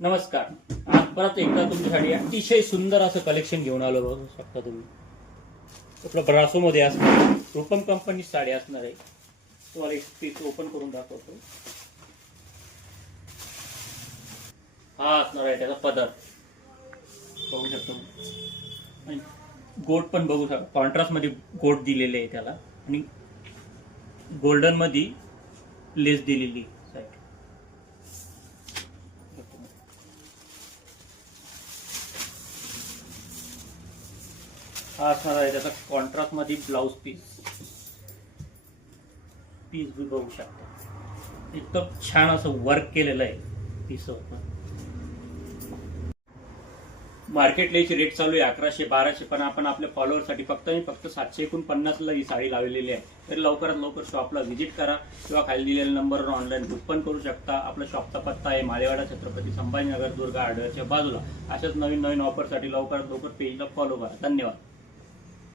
नमस्कार. आज परत एकदा तुमच्यासाठी अतिशय सुंदर असं कलेक्शन घेऊन आलो. बघू शकता तुम्ही. आपलं ब्रासो मध्ये असणार रूपम कंपनी साडी असणार आहे. तुम्हाला एक पीस ओपन करून दाखवतो. हा असणार आहे त्याचा पदर. बघू शकतो. आणि गोट पण बघू शकता. कॉन्ट्रास्ट मध्ये गोट दिलेले आहे त्याला आणि गोल्डन मध्ये लेस दिलेली साईड. हा असणार आहे त्याचा कॉन्ट्रास्ट मध्ये ब्लाउज पीस पीस बी बघू शकता. एकदम छान असं वर्क केलेलं आहे पीस. मार्केट याची रेट चालू आहे 1100-1200, पण आपण आपल्या फॉलोअरसाठी फक्त 749 ला ही साडी लावलेली आहे. तर लवकरात लवकर शॉपला व्हिजिट करा किंवा खाली दिलेल्या नंबरवर ऑनलाईन बुक पण करू शकता. आपला शॉपचा पत्ता आहे मालेवाडा, छत्रपती संभाजीनगर, दुर्गा आडळच्या बाजूला. अशाच नवीन ऑफरसाठी लवकरात लवकर पेजला फॉलो करा. धन्यवाद.